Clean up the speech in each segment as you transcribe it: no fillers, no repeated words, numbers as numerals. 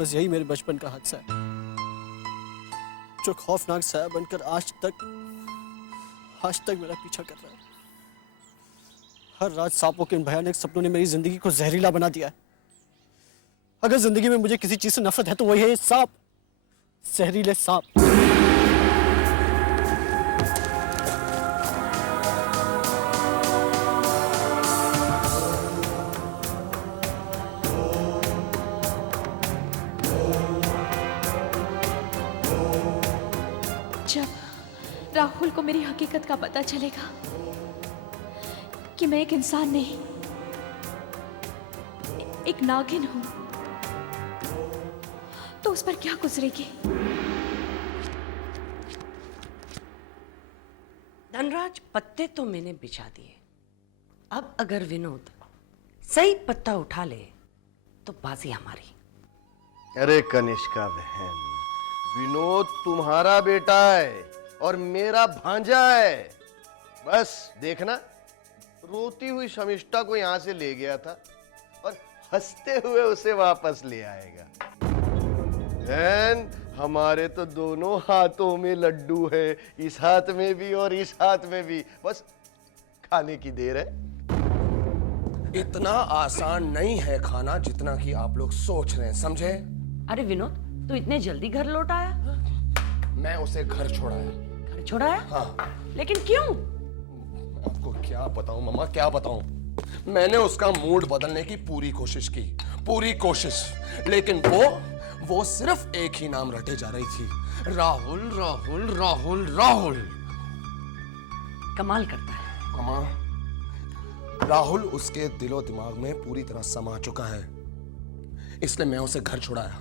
बस यही मेरे बचपन का हादसा है जो खौफनाक साया बनकर आज तक मेरा पीछा कर रहा है। हर रात सांपों के इन भयानक सपनों ने मेरी जिंदगी को जहरीला बना दिया है। अगर जिंदगी में मुझे किसी चीज से नफरत है तो वही है ये सांप, जहरीले सांप। जब राहुल को मेरी हकीकत का पता चलेगा कि मैं एक इंसान नहीं, एक नागिन हूं, तो उस पर क्या गुजरेगी? धनराज, पत्ते तो मैंने बिछा दिए। अब अगर विनोद सही पत्ता उठा ले तो बाजी हमारी। अरे कनिष्का बहन, विनोद तुम्हारा बेटा है और मेरा भांजा है। बस देखना, रोती हुई शमिष्ठा को यहां से ले गया था और हंसते हुए उसे वापस ले आएगा। बहन, हमारे तो दोनों हाथों में लड्डू है, इस हाथ में भी और इस हाथ में भी। बस खाने की देर है। इतना आसान नहीं है खाना जितना कि आप लोग सोच रहे हैं, समझे? अरे विनोद, तू इतने जल्दी घर लौट आया? मैं उसे घर छोड़ाया। घर छोड़ाया? हाँ। लेकिन क्यों? आपको क्या बताऊं मम्मा, क्या बताऊं? मैंने उसका मूड बदलने की पूरी कोशिश की, पूरी कोशिश, लेकिन वो सिर्फ एक ही नाम रटे जा रही थी, राहुल राहुल राहुल राहुल। कमाल करता है। मम्मा, राहुल उसके दिलो दिमाग में पूरी तरह समा चुका है, इसलिए मैं उसे घर छुड़ाया।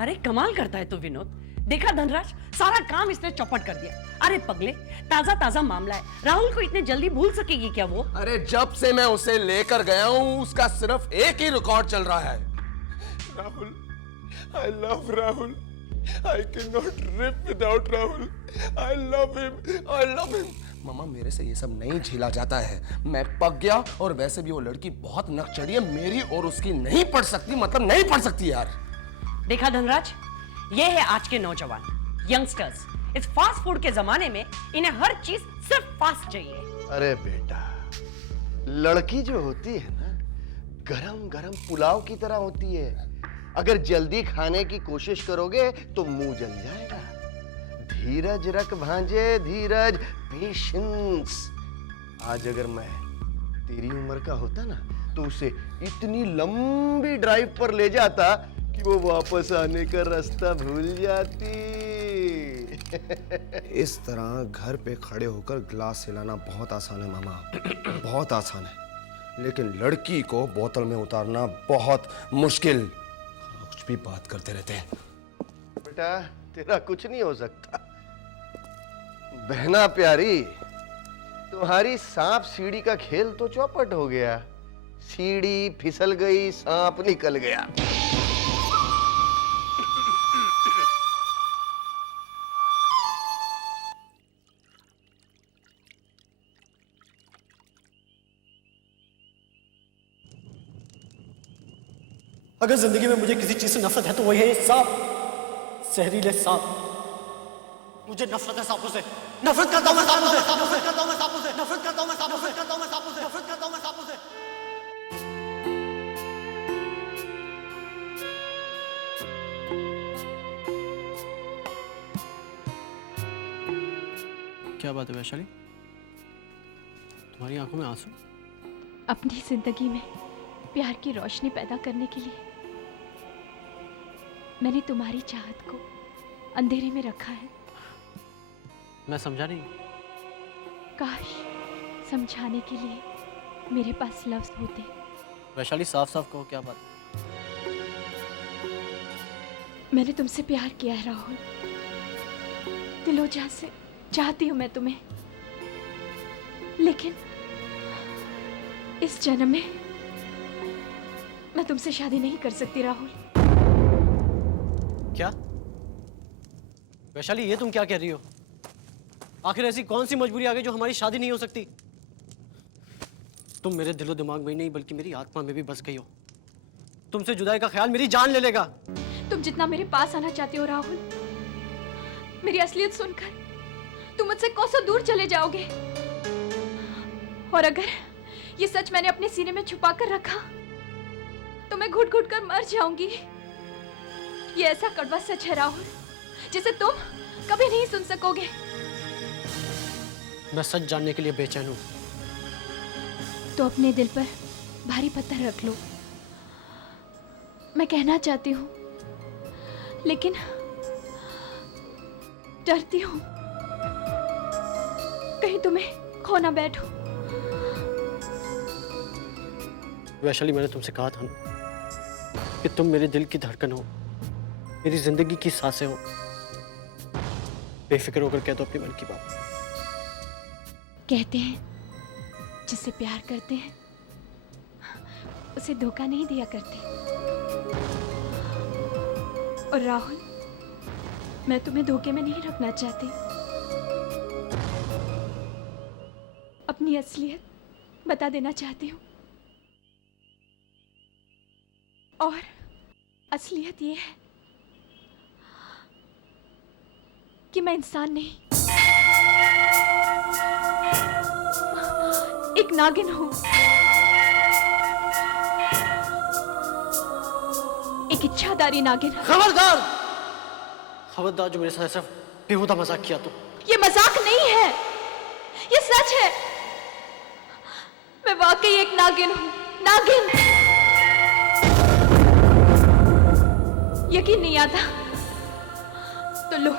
अरे कमाल करता है तू विनोद। देखा धनराज, सारा काम इसने चौपट कर दिया। अरे पगले, ताजा ताजा मामला है, राहुल को इतने जल्दी भूल सकेगी क्या वो? अरे जब से मैं उसे लेकर गया हूं उसका सिर्फ एक ही रिकॉर्ड चल रहा है, Rahul. I love Rahul. I cannot live without Rahul. I love him. I love him. मामा, मेरे से ये सब नहीं झेला जाता है। मैं पक गया, और वैसे भी वो लड़की बहुत नकचढ़ी है, मेरी और उसकी नहीं पड़ सकती, मतलब नहीं पड़ सकती यार। देखा धनराज, ये है आज के नौजवान, यंगस्टर्स। इस फास्ट फूड के जमाने में इन्हें हर चीज सिर्फ फास्ट चाहिए। अरे बेटा, लड़की जो होती है ना, गरम गरम पुलाव की तरह होती है। अगर जल्दी खाने की कोशिश करोगे तो मुंह जल जाएगा। धीरज रख भांजे, धीरज, पेशेंस। आज अगर मैं तेरी उम्र का होता ना तो उसे इतनी लंबी ड्राइव पर ले जाता कि वो वापस आने का रास्ता भूल जाती। इस तरह घर पे खड़े होकर ग्लास हिलाना बहुत आसान है मामा, बहुत आसान है, लेकिन लड़की को बोतल में उतारना बहुत मुश्किल। कुछ भी बात करते रहते हैं। बेटा, तेरा कुछ नहीं हो सकता। बहना प्यारी, तुम्हारी सांप सीढ़ी का खेल तो चौपट हो गया। सीढ़ी फिसल गई, सांप निकल गया। अगर जिंदगी में मुझे किसी चीज से नफरत है तो वही है ये सांप, जहरीले सांप। मुझे नफरत है सांपों से। नफरत करता हूं मैं सांपों से, नफरत करता हूं मैं सांपों से, नफरत करता हूं मैं सांपों से, नफरत करता हूं मैं सांपों से, नफरत करता हूं मैं सांपों से। क्या बात है वैशाली, तुम्हारी आंखों में आंसू? अपनी जिंदगी में प्यार की रोशनी पैदा करने के लिए मैंने तुम्हारी चाहत को अंधेरे में रखा है। मैं समझा नहीं। काश समझाने के लिए मेरे पास लफ्ज होते। वैशाली, साफ साफ कहो, क्या बात है? मैंने तुमसे प्यार किया है राहुल, दिलो जान से चाहती हूं मैं तुम्हें, लेकिन इस जन्म में मैं तुमसे शादी नहीं कर सकती राहुल। क्या वैशाली, ये तुम क्या कह रही हो? आखिर ऐसी कौन सी मजबूरी आ गई जो हमारी शादी नहीं हो सकती? तुम मेरे दिलो दिमाग में ही नहीं बल्कि मेरी आत्मा में भी बस गई हो। तुमसे जुदाई का ख्याल मेरी जान ले लेगा। तुम तुम जितना मेरे पास आना चाहते हो राहुल, मेरी असलियत सुनकर तुम मुझसे कोसों दूर चले जाओगे। और अगर ये सच मैंने अपने सीने में छुपा कर रखा तो मैं घुट घुट कर मर जाऊंगी। ये ऐसा कड़वा सच है राहुल जिसे तुम कभी नहीं सुन सकोगे। मैं सच जानने के लिए बेचैन हूं। तो अपने दिल पर भारी पत्थर रख लो। मैं कहना चाहती हूँ लेकिन डरती हूँ कहीं तुम्हें खो ना बैठो। वैशाली, मैंने तुमसे कहा था ना कि तुम मेरे दिल की धड़कन हो, मेरी जिंदगी की सांसें हो। बेफिक्र होकर कह दो अपने मन की बात। कहते हैं जिससे प्यार करते हैं उसे धोखा नहीं दिया करते। और राहुल, मैं तुम्हें धोखे में नहीं रखना चाहती। अपनी असलियत बता देना चाहती हूँ। और असलियत ये है कि मैं इंसान नहीं, एक नागिन हूं। एक इच्छाधारी नागिन। खबरदार! खबरदार, जो मेरे साथ सिर्फ बेहुदा मजाक किया तो। ये मजाक नहीं है, ये सच है। मैं वाकई एक नागिन हूं, नागिन। यकीन नहीं आता तो लो,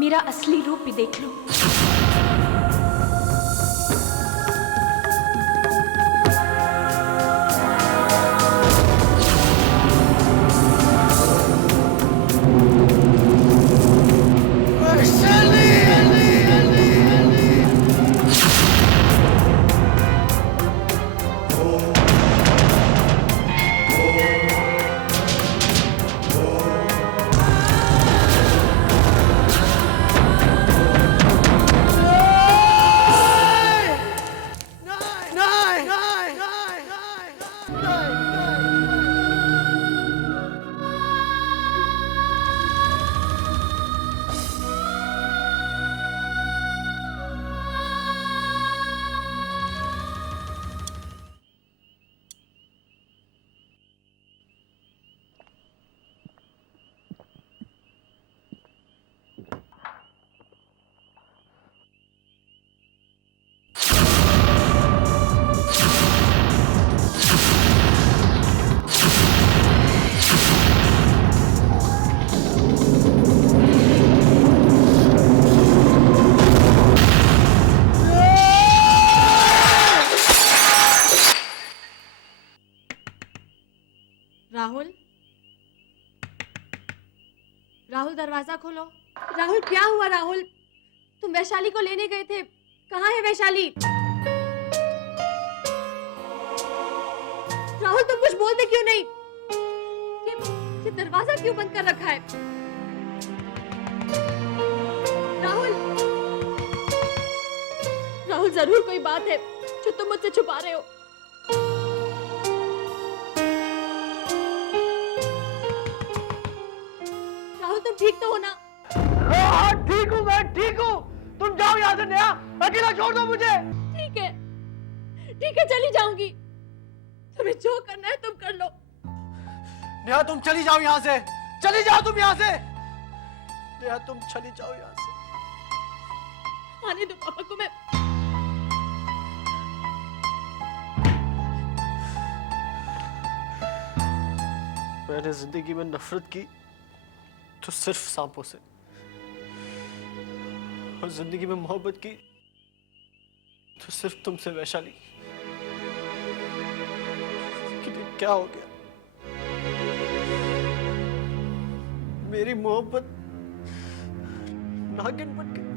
मेरा असली रूप भी देख लो। राहुल, राहुल दरवाजा खोलो। राहुल, क्या हुआ? राहुल, तुम वैशाली को लेने गए थे, कहाँ है वैशाली? राहुल, तुम कुछ बोलते क्यों नहीं? ये दरवाजा क्यों बंद कर रखा है? राहुल, राहुल, जरूर कोई बात है जो तुम मुझसे छुपा रहे हो। तुम ठीक तो हो ना? हाँ, ठीक हूँ, मैं ठीक हूँ। तुम जाओ यहाँ से नेहा, अकेला छोड़ दो मुझे। ठीक है, चली जाऊंगी। तुम्हें जो करना है तुम कर लो। नेहा, तुम चली जाओ यहाँ से। चली जाओ तुम यहाँ से। नेहा, तुम चली जाओ यहाँ से। आने दो पापा को। मैंने जिंदगी में नफरत की तो सिर्फ सांपों से, और जिंदगी में मोहब्बत की तो सिर्फ तुमसे वैशाली। लेकिन क्या हो गया? मेरी मोहब्बत नागिन बन गई।